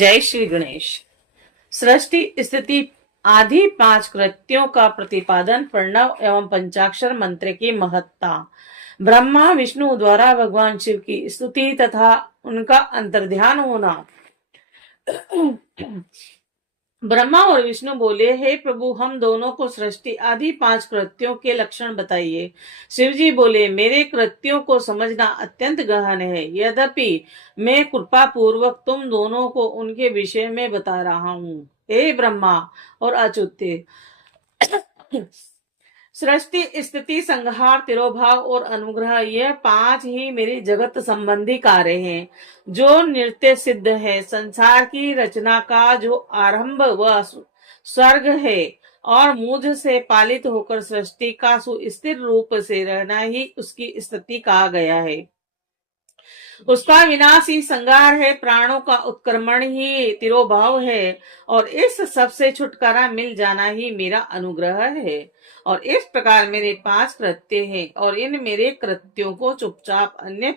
जय श्री गणेश। सृष्टि स्थिति आदि 5 कृत्यों का प्रतिपादन, प्रणव एवं पंचाक्षर मंत्र की महत्ता, ब्रह्मा विष्णु द्वारा भगवान शिव की स्तुति तथा उनका अंतर्ध्यान होना। ब्रह्मा और विष्णु बोले, हे प्रभु, हम दोनों को सृष्टि आदि 5 कृत्यों के लक्षण बताइए। शिव जी बोले, मेरे कृत्यों को समझना अत्यंत गहन है, यद्यपि मैं कृपा पूर्वक तुम दोनों को उनके विषय में बता रहा हूँ। हे ब्रह्मा और अच्युत, सृष्टि स्थिति संहार तिरोभाव और अनुग्रह, यह 5 ही मेरे जगत संबंधी कार्य हैं जो नित्य सिद्ध है। संसार की रचना का जो आरंभ व स्वर्ग है और मुझ से पालित होकर सृष्टि का सुस्थिर रूप से रहना ही उसकी स्थिति कहा गया है। उसका विनाश ही संहार है, प्राणों का उत्क्रमण ही तिरोभाव है और इस सबसे छुटकारा मिल जाना ही मेरा अनुग्रह है। और इस प्रकार मेरे 5 कृत्य हैं और इन मेरे कृत्यों को चुपचाप अन्य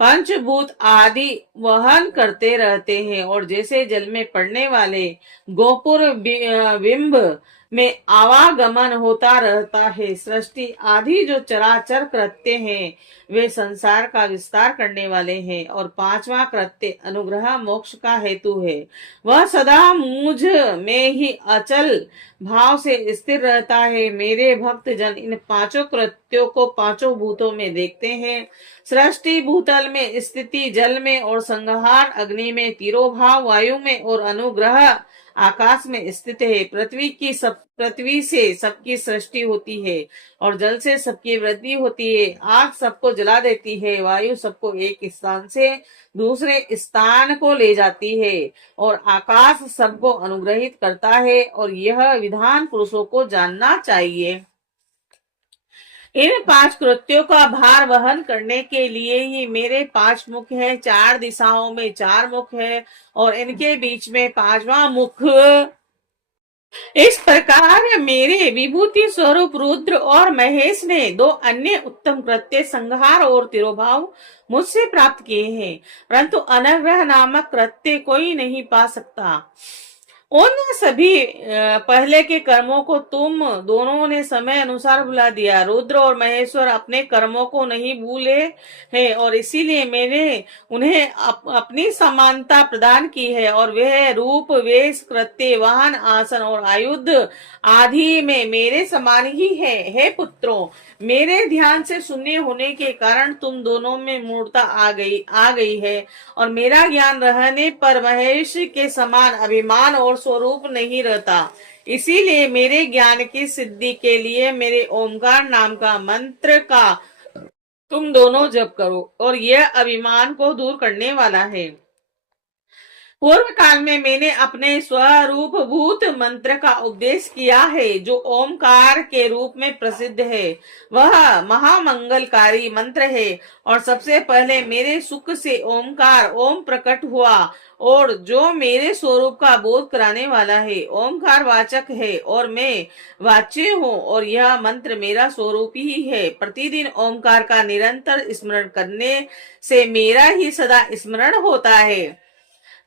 पंचभूत आदि वहन करते रहते हैं। और जैसे जल में पड़ने वाले गोपुर बिंब में आवागमन होता रहता है, सृष्टि आदि जो चराचर कृत्य हैं वे संसार का विस्तार करने वाले हैं। और 5वां कृत्य अनुग्रह मोक्ष का हेतु है, वह सदा मुझ में ही अचल भाव से स्थिर रहता है। मेरे भक्त जन इन 5 कृत्यों को 5 भूतों में देखते हैं। सृष्टि भूतल में, स्थिति जल में और संहार अग्नि में, तिरोभाव वायु में और अनुग्रह आकाश में स्थित है। पृथ्वी से सबकी सृष्टि होती है और जल से सबकी वृद्धि होती है। आग सबको जला देती है, वायु सबको एक स्थान से दूसरे स्थान को ले जाती है और आकाश सबको अनुग्रहित करता है। और यह विधान पुरुषों को जानना चाहिए। इन 5 कृत्यों का भार वहन करने के लिए ही मेरे 5 मुख है, 4 दिशाओं में 4 मुख है और इनके बीच में 5वां मुख। इस प्रकार मेरे विभूति स्वरूप रुद्र और महेश ने 2 अन्य उत्तम कृत्य संहार और तिरोभाव मुझसे प्राप्त किए हैं, परंतु अनुग्रह नामक कृत्य कोई नहीं पा सकता। उन सभी पहले के कर्मों को तुम दोनों ने समय अनुसार भुला दिया। रुद्र और महेश्वर अपने कर्मों को नहीं भूले हैं और इसीलिए मैंने उन्हें अपनी समानता प्रदान की है। और वह रूप, वेश, कृत्य, वाहन, आसन और आयुध आदि में मेरे समान ही है। हे पुत्रों, मेरे ध्यान से शून्य होने के कारण तुम दोनों में मूर्ता आ गई है और मेरा ज्ञान रहने पर महेश के समान अभिमान और स्वरूप नहीं रहता। इसीलिए मेरे ज्ञान की सिद्धि के लिए मेरे ओमकार नाम का मंत्र का तुम दोनों जप करो और यह अभिमान को दूर करने वाला है। पूर्व काल में मैंने अपने स्वरूप भूत मंत्र का उपदेश किया है जो ओमकार के रूप में प्रसिद्ध है। वह महामंगलकारी मंत्र है और सबसे पहले मेरे सुख से ओमकार ओम प्रकट हुआ और जो मेरे स्वरूप का बोध कराने वाला है। ओमकार वाचक है और मैं वाच्य हूँ और यह मंत्र मेरा स्वरूप ही है। प्रतिदिन ओमकार का निरंतर स्मरण करने से मेरा ही सदा स्मरण होता है।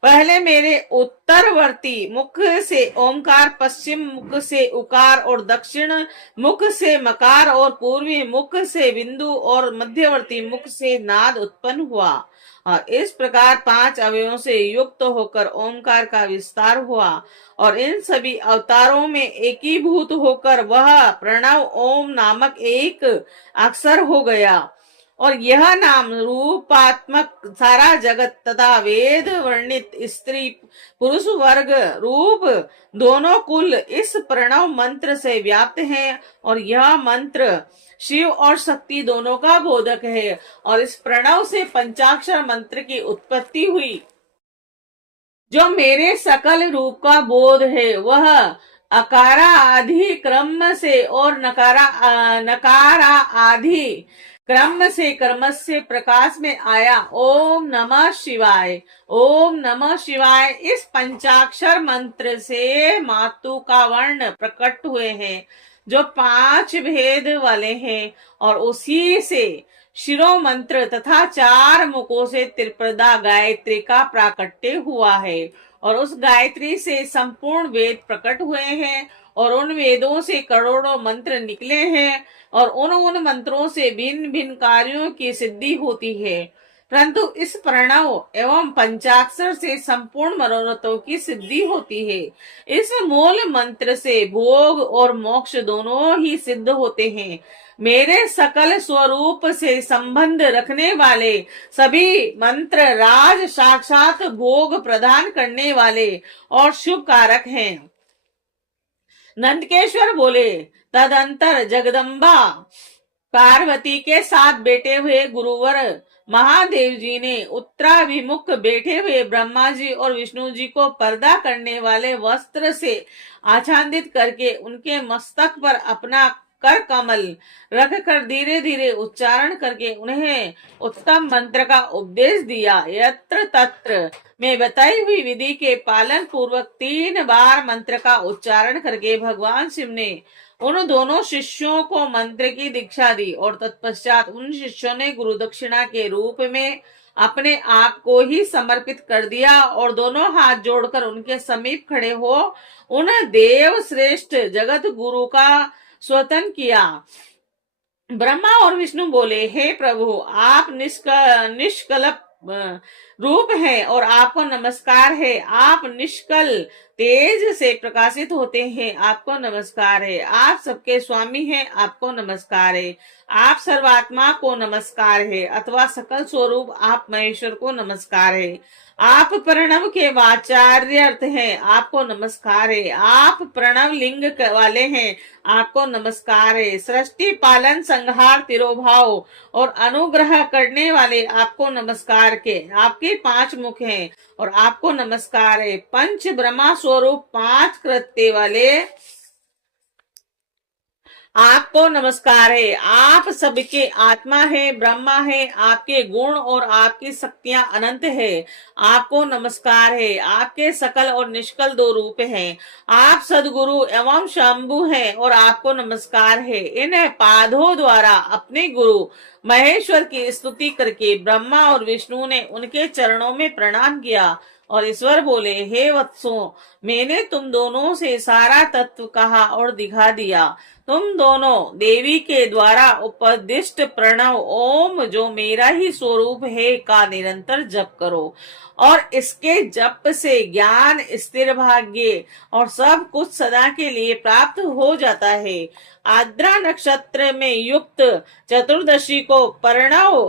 पहले मेरे उत्तरवर्ती मुख से ओमकार, पश्चिम मुख से उकार और दक्षिण मुख से मकार और पूर्वी मुख से बिंदु और मध्यवर्ती मुख से नाद उत्पन्न हुआ। और इस प्रकार 5 अवयवों से युक्त होकर ओमकार का विस्तार हुआ और इन सभी अवतारों में एकीभूत होकर वह प्रणव ओम नामक एक अक्षर हो गया। और यह नाम रूपात्मक सारा जगत तथा वेद वर्णित स्त्री पुरुष वर्ग रूप दोनों कुल इस प्रणव मंत्र से व्याप्त हैं। और यह मंत्र शिव और शक्ति दोनों का बोधक है और इस प्रणव से पंचाक्षर मंत्र की उत्पत्ति हुई। जो मेरे सकल रूप का बोध है वह अकारा आदि क्रम से और नकारा आदि क्रम से कर्मस्य प्रकाश में आया। ओम नमः शिवाय, ओम नमः शिवाय। इस पंचाक्षर मंत्र से मातु का वर्ण प्रकट हुए हैं जो 5 भेद वाले हैं और उसी से शिरो मंत्र तथा 4 मुखों से त्रिप्रदा गायत्री का प्राकट्य हुआ है और उस गायत्री से संपूर्ण वेद प्रकट हुए हैं और उन वेदों से करोड़ों मंत्र निकले हैं और उन मंत्रों से भिन्न भिन्न कार्यों की सिद्धि होती है। परंतु इस प्रणव एवं पंचाक्षर से संपूर्ण मनोरथों की सिद्धि होती है। इस मूल मंत्र से भोग और मोक्ष दोनों ही सिद्ध होते हैं। मेरे सकल स्वरूप से संबंध रखने वाले सभी मंत्र राज साक्षात भोग प्रदान करने वाले और शुभ कारक हैं। नंदकेश्वर बोले, तदंतर जगदम्बा पार्वती के साथ बैठे हुए गुरुवर महादेव जी ने उत्तराभिमुख बैठे हुए ब्रह्मा जी और विष्णु जी को पर्दा करने वाले वस्त्र से आच्छादित करके उनके मस्तक पर अपना कर कमल रख कर धीरे धीरे उच्चारण करके उन्हें उत्तम मंत्र का उपदेश दिया। यत्र तत्र में बताई हुई विधि के पालन पूर्वक 3 बार मंत्र का उच्चारण करके भगवान शिव ने उन दोनों शिष्यों को मंत्र की दीक्षा दी और तत्पश्चात उन शिष्यों ने गुरु दक्षिणा के रूप में अपने आप को ही समर्पित कर दिया और दोनों हाथ जोड़कर उनके समीप खड़े हो उन देव श्रेष्ठ जगत गुरु का स्वतन किया। ब्रह्मा और विष्णु बोले, हे प्रभु, आप निष्कलप रूप है और आपको नमस्कार है। आप निष्कल तेज से प्रकाशित होते हैं, आपको नमस्कार है। आप सबके स्वामी हैं, आपको नमस्कार है। आप सर्वात्मा को नमस्कार है अथवा सकल स्वरूप आप महेश्वर को नमस्कार है। आप प्रणव के वाचार्य अर्थ हैं, आपको नमस्कार है। आप प्रणव लिंग वाले हैं, आपको नमस्कार है। सृष्टि पालन संहार तिरोभाव और अनुग्रह करने वाले आपको नमस्कार के। आपके 5 मुख हैं और आपको नमस्कार है। पंच ब्रह्मा स्वरूप 5 कृत्य वाले आपको नमस्कार है। आप सबके आत्मा है, ब्रह्मा है। आपके गुण और आपकी शक्तियां अनंत है, आपको नमस्कार है। आपके सकल और निष्कल 2 रूप हैं। आप सदगुरु एवं शंभु हैं और आपको नमस्कार है। इन पादों द्वारा अपने गुरु महेश्वर की स्तुति करके ब्रह्मा और विष्णु ने उनके चरणों में प्रणाम किया और ईश्वर बोले, हे वत्सों, मैंने तुम दोनों से सारा तत्व कहा और दिखा दिया। तुम दोनों देवी के द्वारा उपदिष्ट प्रणव ओम जो मेरा ही स्वरूप है का निरंतर जप करो और इसके जप से ज्ञान, स्थिर भाग्य और सब कुछ सदा के लिए प्राप्त हो जाता है। आद्रा नक्षत्र में युक्त चतुर्दशी को प्रणव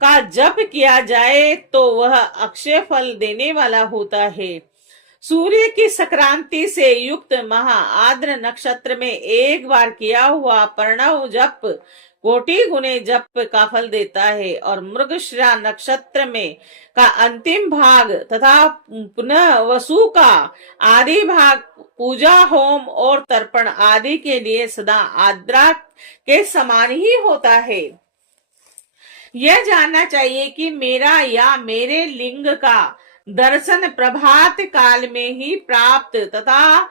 का जप किया जाए तो वह अक्षय फल देने वाला होता है। सूर्य की संक्रांति से युक्त महा आद्र नक्षत्र में एक बार किया हुआ प्रणव जप कोटि गुने जप का फल देता है और मृगशिरा नक्षत्र में का अंतिम भाग तथा पुनः वसु का आदि भाग पूजा, होम और तर्पण आदि के लिए सदा आद्रा के समान ही होता है। यह जानना चाहिए कि मेरा या मेरे लिंग का दर्शन प्रभात काल में ही प्राप्त तथा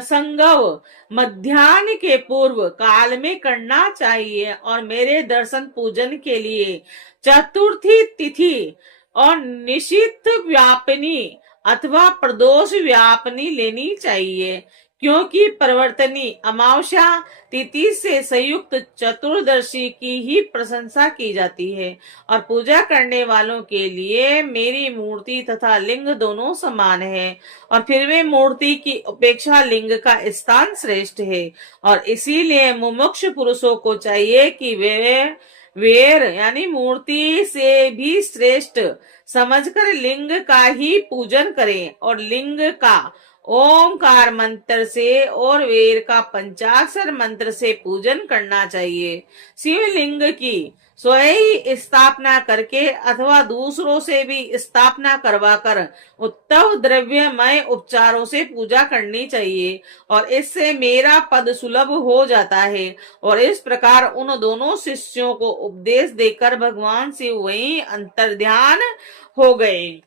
संगव मध्याह्न के पूर्व काल में करना चाहिए और मेरे दर्शन पूजन के लिए चतुर्थी तिथि और निशित व्यापनी अथवा प्रदोष व्यापनी लेनी चाहिए, क्योंकि परिवर्तनी अमावस्या तिथि से संयुक्त चतुर्दशी की ही प्रशंसा की जाती है और पूजा करने वालों के लिए मेरी मूर्ति तथा लिंग दोनों समान है और फिर वे मूर्ति की अपेक्षा लिंग का स्थान श्रेष्ठ है और इसीलिए मुमुक्ष पुरुषों को चाहिए कि वे वेर यानी मूर्ति से भी श्रेष्ठ समझकर लिंग का ही पूजन करें और लिंग का ओंकार मंत्र से और वेर का पंचाक्षर मंत्र से पूजन करना चाहिए। शिवलिंग की स्वयं स्थापना करके अथवा दूसरों से भी स्थापना करवाकर उत्तम द्रव्यमय उपचारों से पूजा करनी चाहिए और इससे मेरा पद सुलभ हो जाता है। और इस प्रकार उन दोनों शिष्यों को उपदेश देकर भगवान शिव वहीं अंतर्ध्यान हो गए।